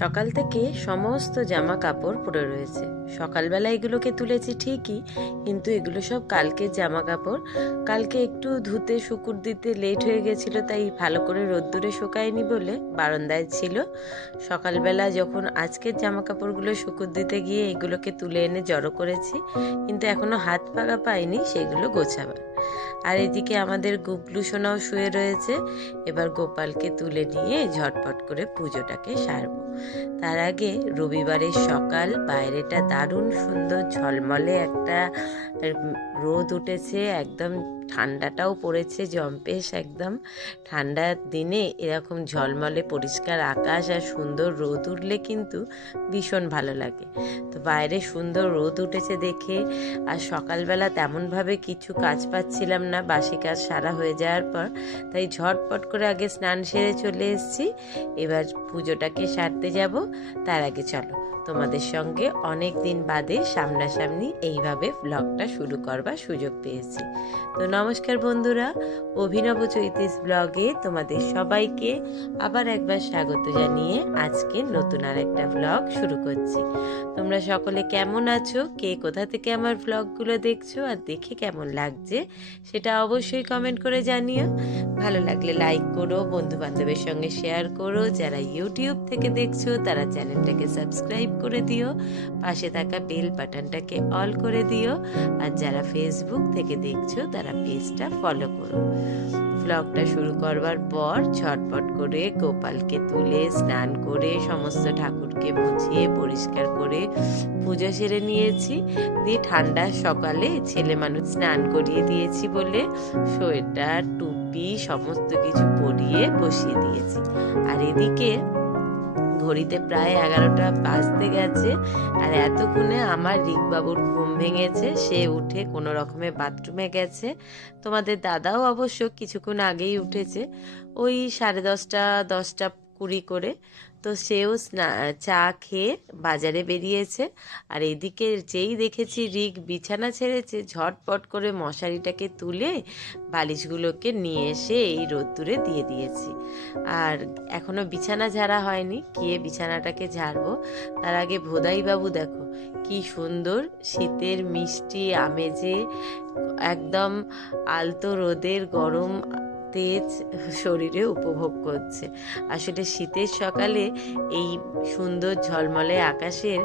সকাল থেকে সমস্ত জামা কাপড় পরে রয়েছে। সকালবেলা এগুলোকে তুলেছি ঠিকই, কিন্তু এগুলো সব কালকের জামা কাপড়। কালকে একটু ধুতে শুকুর দিতে লেট হয়ে গেছিল, তাই ভালো করে রোদ্দুরে শুকায়নি বলে বারান্দায় ছিল। সকালবেলা যখন আজকের জামা কাপড়গুলো শুকুর দিতে গিয়ে এগুলোকে তুলে এনে জড়ো করেছি, কিন্তু এখনো হাত পাকা পাইনি সেগুলো গোছাবার। আর এদিকে আমাদের গুবলু সোনাও শুয়ে রয়েছে। এবার গোপালকে তুলে নিয়ে ঝটপট করে পুজোটাকে সারবো। তার আগে রবিবারের সকাল, বাইরেটা দারুণ সুন্দর ঝলমলে একটা রোদ উঠেছে, একদম ঠান্ডাটাও পড়েছে জম্পেশ। একদম ঠান্ডার দিনে এরকম ঝলমলে পরিষ্কার আকাশ আর সুন্দর রোদ উঠলে কিন্তু ভীষণ ভালো লাগে। তো বাইরে সুন্দর রোদ উঠেছে দেখে, আর সকালবেলা তেমনভাবে কিছু কাজ পাচ্ছিলাম না বাসি কাজ সারা হয়ে যাওয়ার পর, তাই ঝটপট করে আগে স্নান সেরে চলে এসেছি। এবার পুজোটাকে সারতে যাব। তার আগে চলো তোমাদের সঙ্গে অনেক দিন বাদে সামনাসামনি এইভাবে ব্লগটা শুরু করবার সুযোগ পেয়েছি। তো নমস্কার বন্ধুরা, অভিনব চৈতিস ব্লগে তোমাদের সবাইকে আবার একবার স্বাগত জানিয়ে আজকে নতুন আর একটা ব্লগ শুরু করছি। তোমরা সকলে কেমন আছো, কে কোথা থেকে আমার ব্লগগুলো দেখছো আর দেখে কেমন লাগছে সেটা অবশ্যই কমেন্ট করে জানিও। ভালো লাগলে লাইক করো, বন্ধু বান্ধবের সঙ্গে শেয়ার করো। যারা ইউটিউব থেকে দেখছো তারা চ্যানেলটাকে সাবস্ক্রাইব করে দিও, পাশে থাকা বেল বাটনটাকে অল করে দিও। আর যারা ফেসবুক থেকে দেখছো তারা পেজটা ফলো করো। ব্লগটা শুরু করবার পর ঝটপট করে গোপালকে তুলে স্নান করে সমস্ত ঠাকুরকে মুছিয়ে পরিষ্কার করে পুজো সেরে নিয়েছি। দিয়ে ঠান্ডা সকালে ছেলে মানুষ স্নান করিয়ে দিয়েছি বলে সোয়েটার টুপি সমস্ত কিছু পরিয়ে বসিয়ে দিয়েছি। আর এদিকে ঘড়িতে প্রায় 11টা বাজতে গেছে, আর এতক্ষণে আমার রিকবাবুর ঘুম ভেঙেছে। সে উঠে কোনো রকমে বাথরুমে গেছে। তোমাদের দাদাও অবশ্য কিছুক্ষণ আগেই উঠেছে, ওই 10:30 10:20 করে। তো সেও চা খেয়ে বাজারে বেরিয়েছে। আর এদিকে যেই দেখেছি রিক বিছানা ছেড়েছে, ঝটপট করে মশারিটাকে তুলে বালিশগুলোকে নিয়ে এসে এই রোদ্দুরে দিয়ে দিয়েছি। আর এখনো বিছানা ঝাড়া হয়নি, গিয়ে বিছানাটাকে ঝাড়বো। তার আগে ভোদাই বাবু দেখো কি সুন্দর শীতের মিষ্টি আমেজে একদম আলতো রোদের গরম তেজ শরীরে উপভোগ করছে। আসলে শীতের সকালে এই সুন্দর ঝলমলে আকাশের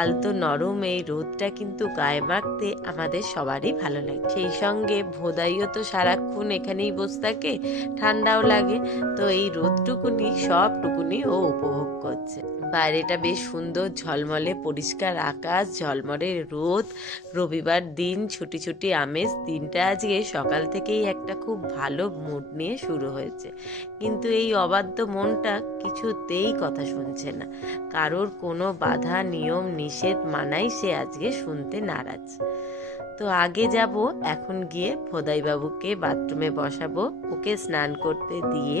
আলতো নরম এই রোদটা কিন্তু গায়ে মাখতে আমাদের সবারই ভালো লাগে। সেই সঙ্গে ভোদাইও তো সারাক্ষণ এখানেই বসে থাকে, ঠান্ডাও লাগে। তো এই রোদটুকুনি সবটুকুনি ও উপভোগ করছে। বাইরেটা বেশ সুন্দর ঝলমলে পরিষ্কার আকাশ, ঝলমলে রোদ, রবিবার দিন, ছুটি ছুটি আমেজ। দিনটা আজকে সকাল থেকেই একটা খুব ভালো মুড নিয়ে শুরু হয়েছে। কিন্তু এই অবাধ্য মনটা কিছুতেই কথা শুনছে না। কারোর কোনো বাধা নিয়ম নিষেধ মানাই সে আজকে শুনতে নারাজ। তো আগে যাব, এখন গিয়ে ভোদাই বাবুকে বাথরুমে বসাবো, ওকে স্নান করতে দিয়ে।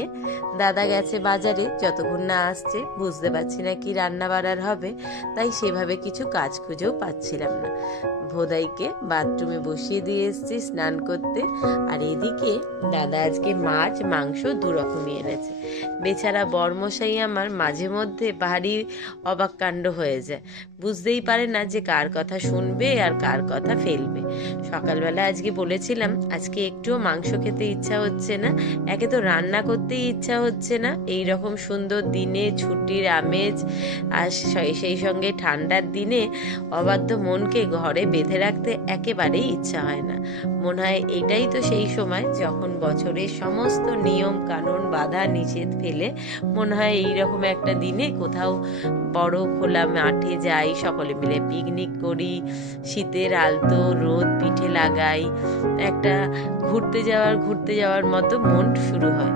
দাদা গেছে বাজারে, যতক্ষণ না আসছে বুঝতে পারছি না কি রান্না বাড়ার হবে, তাই সেভাবে কিছু কাজ খুঁজেও পাচ্ছিলাম না। ভোদাইকে বাথরুমে বসিয়ে দিয়ে এসেছি স্নান করতে। আর এদিকে দাদা আজকে মাছ মাংস দুরকমই এনেছে। বেচারা বরমশাই আমার মাঝে মধ্যে ভারী অবাক কাণ্ড হয়ে যায়, বুঝতেই পারে না যে কার কথা শুনবে আর কার কথা ফেলবে। সকালবেলা আজকে বলেছিলাম আজকে একটুও মাংস খেতে ইচ্ছা হচ্ছে না, একে তো রান্না করতেই ইচ্ছা হচ্ছে না। এই রকম সুন্দর দিনে ছুটির আমেজ আর সেই সঙ্গে ঠান্ডার দিনে অবাধ্য মনকে ঘরে বেঁধে রাখতে একেবারেই ইচ্ছা হয় না। মনে হয় এটাই তো সেই সময় যখন বছরের সমস্ত নিয়ম কানুন বাধা নিষেধ ফেলে মনে হয় এইরকম একটা দিনে কোথাও বড় খোলা মাঠে যাই, সকলে মিলে পিকনিক করি, শীতের আলতো রোদ পিঠে লাগাই, একটা ঘুরতে যাওয়ার মতো মন শুরু হয়।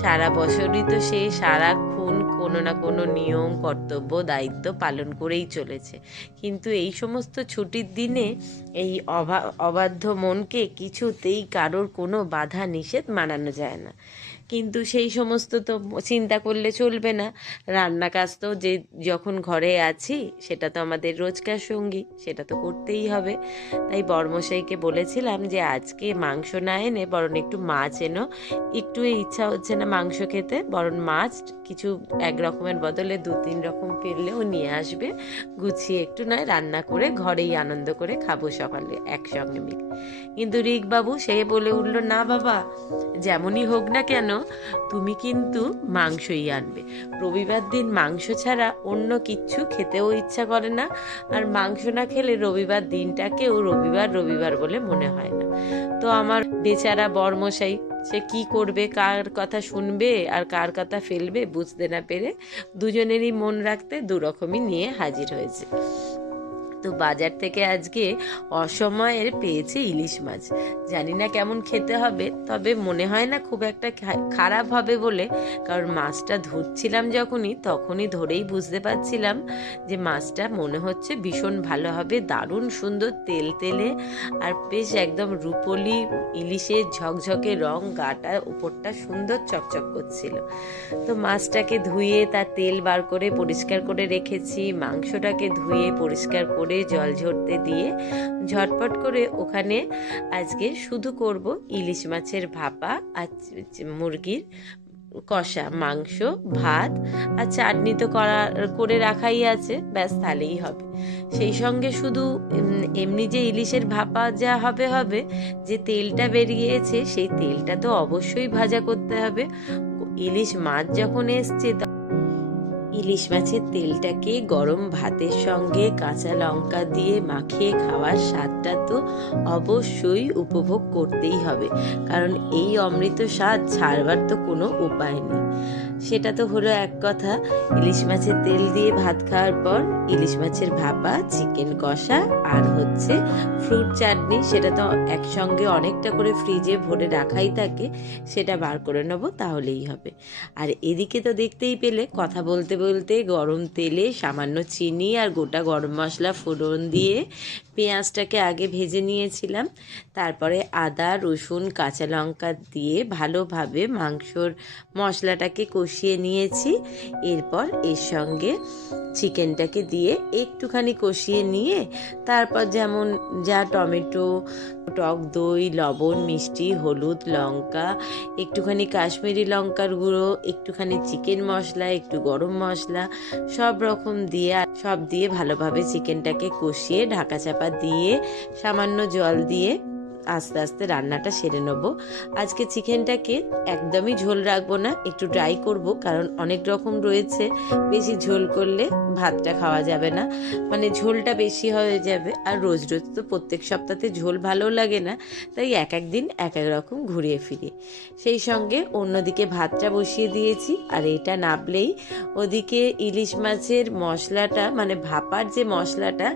সারা বছরই তো সে সারাক্ষণ কোনো না কোনো নিয়ম কর্তব্য দায়িত্ব পালন করেই চলেছে, কিন্তু এই সমস্ত ছুটির দিনে এই অবাধ্য মনকে কিছুতেই কারোর কোনো বাধা নিষেধ মানানো যায় না। কিন্তু সেই সমস্ত তো চিন্তা করলে চলবে না। রান্না কাজ তো যে যখন ঘরে আছি সেটা তো আমাদের রোজকার সঙ্গী, সেটা তো করতেই হবে। তাই বড়মশাইকে বলেছিলাম যে আজকে মাংস না এনে বরং একটু মাছ এনো, একটু ইচ্ছা হচ্ছে না মাংস খেতে, বরং মাছ কিছু এক রকমের বদলে 2-3 রকম পেলেও নিয়ে আসবে, গুছিয়ে একটু নয় রান্না করে ঘরেই আনন্দ করে খাবো সকালে একসঙ্গে মিলে। কিন্তু রিক বাবু সে বলে উঠল, না বাবা, যেমনই হোক না কেন তুমি কিন্তু মাংসই আনবে। রবিবার দিন মাংস ছাড়া অন্য কিচ্ছু খেতেও ইচ্ছা করে না, আর মাংস না খেলে রবিবার দিনটাকেও রবিবার রবিবার বলে মনে হয় না। তো আমার বেচারা বরমশাই সে কি করবে, কার কথা শুনবে আর কার কথা ফেলবে বুঝতে না পেরে দুজনেরই মন রাখতে দুরকমই নিয়ে হাজির হয়েছে। তো বাজার থেকে আজকে অসময়ের পেয়েছে ইলিশ মাছ। জানি না কেমন খেতে হবে, তবে মনে হয় না খুব একটা খারাপ হবে বলে, কারণ মাছটা ধরছিলাম তখনই ধরেই বুঝতে পারছিলাম যে মাছটা মনে হচ্ছে ভীষণ ভালো হবে, দারুণ সুন্দর তেল তেলে আর বেশ একদম রুপোলি ইলিশের ঝকঝকে রং, গাটা উপরটা সুন্দর চকচক করছিল। তো মাছটাকে ধুয়ে তার তেল বার করে পরিষ্কার করে রেখেছি, মাংসটাকে ধুয়ে পরিষ্কার করে জল ঝরতে দিয়ে ঝটপট করে ওখানে আজকে শুধু করব ইলিশ মাছের ভাপা আর মুরগির কষা, মাংস, ভাত আর চাটনি তো করে রাখাই আছে, ব্যাস তাহলেই হবে। সেই সঙ্গে শুধু এমনি যে ইলিশের ভাপা যা হবে, যে তেলটা বেরিয়েছে সেই তেলটা তো অবশ্যই ভাজা করতে হবে। ইলিশ মাছ যখন এসছে ইলিশ মাছের তেলটাকে গরম ভাতের সঙ্গে কাঁচা লঙ্কা দিয়ে মাখিয়ে খাওয়ার স্বাদটা তো অবশ্যই উপভোগ করতেই হবে, কারণ এই অমৃত স্বাদ ছাড়বার তো কোনো উপায় নেই। সেটা তো হলো এক কথা। ইলিশ মাছের তেল দিয়ে ভাত খাওয়ার পর ইলিশ মাছের ভাপা, চিকেন কষা আর হচ্ছে ফ্রুট চাটনি, সেটা তো একসঙ্গে অনেকটা করে ফ্রিজে ভরে রাখাই থাকে, সেটা বার করে নেবো তাহলেই হবে। আর এদিকে তো দেখতেই পেলে কথা বলতে বলতে গরম তেলে সামান্য চিনি আর গোটা গরম মশলা ফোড়ন দিয়ে পেঁয়াজটাকে আগে ভেজে নিয়েছিলাম, তারপরে আদা রসুন কাঁচা লঙ্কা দিয়ে ভালোভাবে মাংসর মশলাটাকে কষিয়ে নিয়েছি। এরপর এর সঙ্গে চিকেনটাকে দিয়ে একটুখানি কষিয়ে নিয়ে তারপর যেমন যা টমেটো, টক দই, লবণ, মিষ্টি, হলুদ, লঙ্কা, একটুখানি কাশ্মীরি লঙ্কার গুঁড়ো, একটুখানি চিকেন মশলা, একটু গরম মশলা, সব রকম দিয়ে ভালোভাবে চিকেনটাকে কষিয়ে ঢাকা চাপা দিয়ে সামান্য জল দিয়ে আস্তে আস্তে রান্নাটা সেরে নেবো। আজকে চিকেনটাকে একদমই ঝোল রাখবো না, একটু ড্রাই করব, কারণ অনেক রকম রয়েছে, বেশি ঝোল করলে ভাতটা খাওয়া যাবে না, মানে ঝোলটা বেশি হয়ে যাবে। আর রোজ রোজ তো প্রত্যেক সপ্তাহে ঝোল ভালো লাগে না, তাই এক এক দিন এক এক রকম ঘুরিয়ে ফিরিয়ে। সেই সঙ্গে অন্যদিকে ভাতটা বসিয়ে দিয়েছি, আর এটা নাবলেই ওদিকে ইলিশ মাছের মশলাটা, মানে ভাপার যে মশলাটা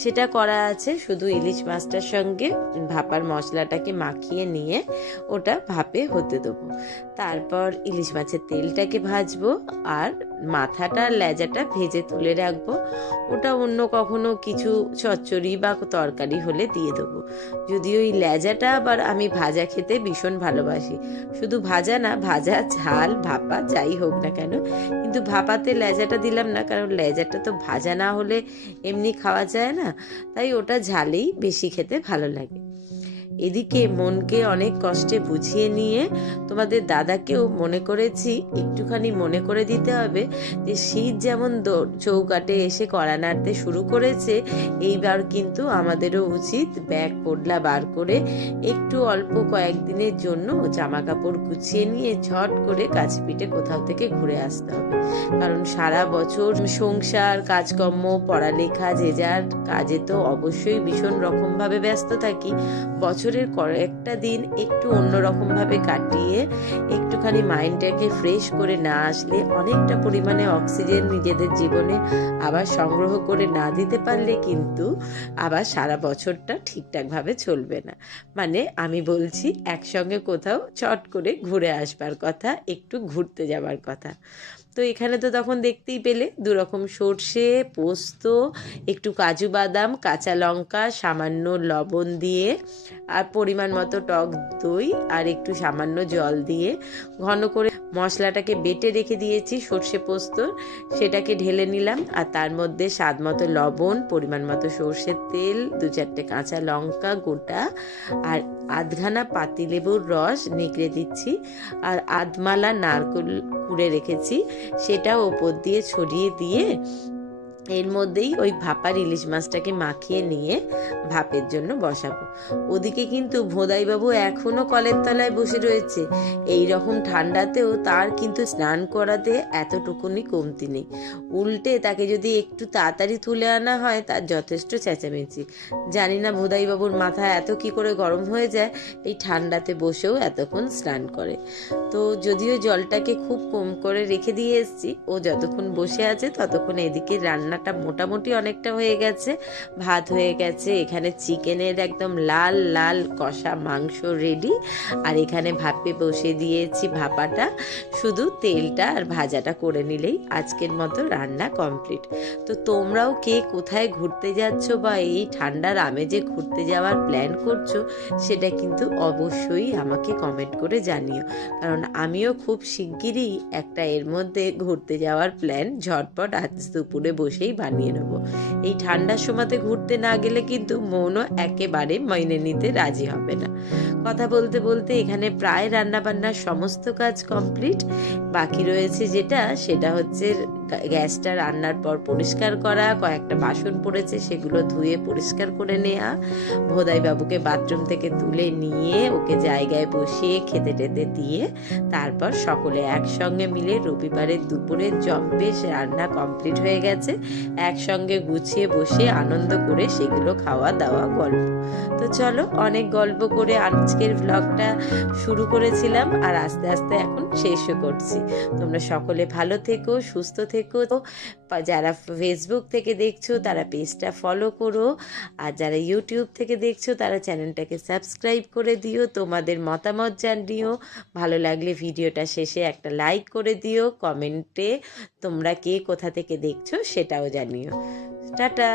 সেটা করা আছে, শুধু ইলিশ মাছটার সঙ্গে ভাপার মশলাটাকে মাখিয়ে নিয়ে ওটা ভাপে হতে দেবো। তারপর ইলিশ মাছের তেলটাকে ভাজবো আর মাথাটা লেজাটা ভেজে তুলে রাখবো, ওটা অন্য কখনো কিছু চচ্চড়ি বা তরকারি হলে দিয়ে দেবো। যদিও এই লেজাটা আবার আমি ভাজা খেতে ভীষণ ভালোবাসি, শুধু ভাজা না, ভাজা ঝাল ভাপা যাই হোক না কেন, কিন্তু ভাপাতে লেজাটা দিলাম না, কারণ লেজাটা তো ভাজা না হলে এমনি খাওয়া যায় না, তাই ওটা ঝালেই বেশি খেতে ভালো লাগে। এদিকে মনকে অনেক কষ্টে বুঝিয়ে নিয়ে তোমাদের দাদাকেও মনে করেছি একটুখানি মনে করে দিতে হবে যে শীত যেমন চৌকাটে এসে কড়া নাড়তে শুরু করেছে, এইবার কিন্তু আমাদেরও উচিত ব্যাগ পোডলা বার করে একটু অল্প কয়েকদিনের জন্য জামা কাপড় গুছিয়ে নিয়ে ঝট করে কাছে পিঠে কোথাও থেকে ঘুরে আসতে হবে। কারণ সারা বছর সংসার, কাজকর্ম, পড়ালেখা, যে যার কাজে তো অবশ্যই ভীষণ রকমভাবে ব্যস্ত থাকি, বছরের কয়েকটা দিন একটু অন্যরকম ভাবে কাটিয়ে একটুখানি মাইন্ডটাকে ফ্রেশ করে না আসলে, অনেকটা পরিমাণে অক্সিজেন নিজেদের জীবনে আবার সংগ্রহ করে না দিতে পারলে কিন্তু আবার সারা বছরটা ঠিকঠাকভাবে চলবে না। মানে আমি বলছি একসঙ্গে কোথাও চট করে ঘুরে আসবার কথা, একটু ঘুরতে যাবার কথা। তো এখানে তো তখন দেখতেই পেলে 2 রকম সর্ষে, পোস্ত, একটু কাজু বাদাম, কাঁচা লঙ্কা, সামান্য লবণ দিয়ে আর পরিমাণ মতো টক দই আর একটু সামান্য জল দিয়ে ঘন করে মশলাটাকে বেটে রেখে দিয়েছি সর্ষে পোস্তর, সেটাকে ঢেলে নিলাম। আর তার মধ্যে স্বাদ মতো লবণ, পরিমাণ মতো সর্ষের তেল, 2-4টে কাঁচা লঙ্কা গোটা আর আধখানা পাতিলেবুর রস নিগড়ে দিচ্ছি। আর আধমালা নারকেল কুড়ে রেখেছি, সেটাও ওপর দিয়ে ছড়িয়ে দিয়ে এর মধ্যেই ওই ভাপার ইলিশ মাছটাকে মাখিয়ে নিয়ে ভাপের জন্য বসাবো। ওদিকে কিন্তু ভোদাইবাবু এখনো কলের তলায় বসে রয়েছে। এই রকম ঠান্ডাতেও তার কিন্তু স্নান করাতে এতটুকুনি কমতি নেই। উল্টে তাকে যদি একটু তাড়াতাড়ি তুলে আনা হয় তার যথেষ্ট চেঁচামেচি। জানি না ভোদাইবাবুর মাথা এত কি করে গরম হয়ে যায় এই ঠান্ডাতে বসেও এতক্ষণ স্নান করে। তো যদিও জলটাকে খুব কম করে রেখে দিয়ে এসেছি, ও যতক্ষণ বসে আছে ততক্ষণ এদিকে রান্নাটা মোটামুটি অনেকটা হয়ে গেছে। ভাত হয়ে গেছে, এখানে চিকেনের একদম লাল লাল কষা মাংস রেডি, আর এখানে ভাপে বসিয়ে দিয়েছি ভাপাটা। শুধু তেলটা আর ভাজাটা করে নিলেই আজকের মতো রান্না কমপ্লিট। তো তোমরাও কে কোথায় ঘুরতে যাচ্ছ বা এই ঠান্ডার আমেজে ঘুরতে যাওয়ার প্ল্যান করছো সেটা কিন্তু অবশ্যই আমাকে কমেন্ট করে জানিও, কারণ আমিও খুব শিগগিরই একটা এর মধ্যে ঘুরতে যাওয়ার প্ল্যান ঝটপট আজ দুপুরে বসেই বানিয়ে নেব। এই ঠান্ডার সময়তে ঘুরতে না গেলে কিন্তু মনও একেবারে মেনে নিতে রাজি হবে না। কথা বলতে বলতে এখানে প্রায় রান্নাবান্নার সমস্ত কাজ কমপ্লিট। বাকি রয়েছে সেটা হচ্ছে গ্যাসটা রান্নার পর পরিষ্কার করা, কয়েকটা বাসন পড়েছে সেগুলো ধুয়ে পরিষ্কার করে নেওয়া, ভোদাইবাবুকে বাথরুম থেকে তুলে নিয়ে ওকে জায়গায় বসিয়ে খেতে টেতে দিয়ে তারপর সকলে একসঙ্গে মিলে রবিবারের দুপুরে জম্পেশ রান্না কমপ্লিট হয়ে গেছে। একসঙ্গে গুছিয়ে বসে আনন্দ করে সেগুলো খাওয়া দাওয়া গল্প। তো চলো, অনেক গল্প করে আজকের ব্লগটা শুরু করেছিলাম আর আস্তে আস্তে এখন শেষও করছি। তোমরা সকলে ভালো থেকো, সুস্থ থেকো। যারা ফেসবুক থেকে দেখছো তারা পেজটা ফলো করো, আর যারা ইউটিউব থেকে দেখছো তারা চ্যানেলটাকে সাবস্ক্রাইব করে দিও। তোমাদের মতামত জানিও, ভালো লাগলে ভিডিওটা শেষে একটা লাইক করে দিও, কমেন্টে তোমরা কে কোথা থেকে দেখছো সেটাও জানিও। টাটা।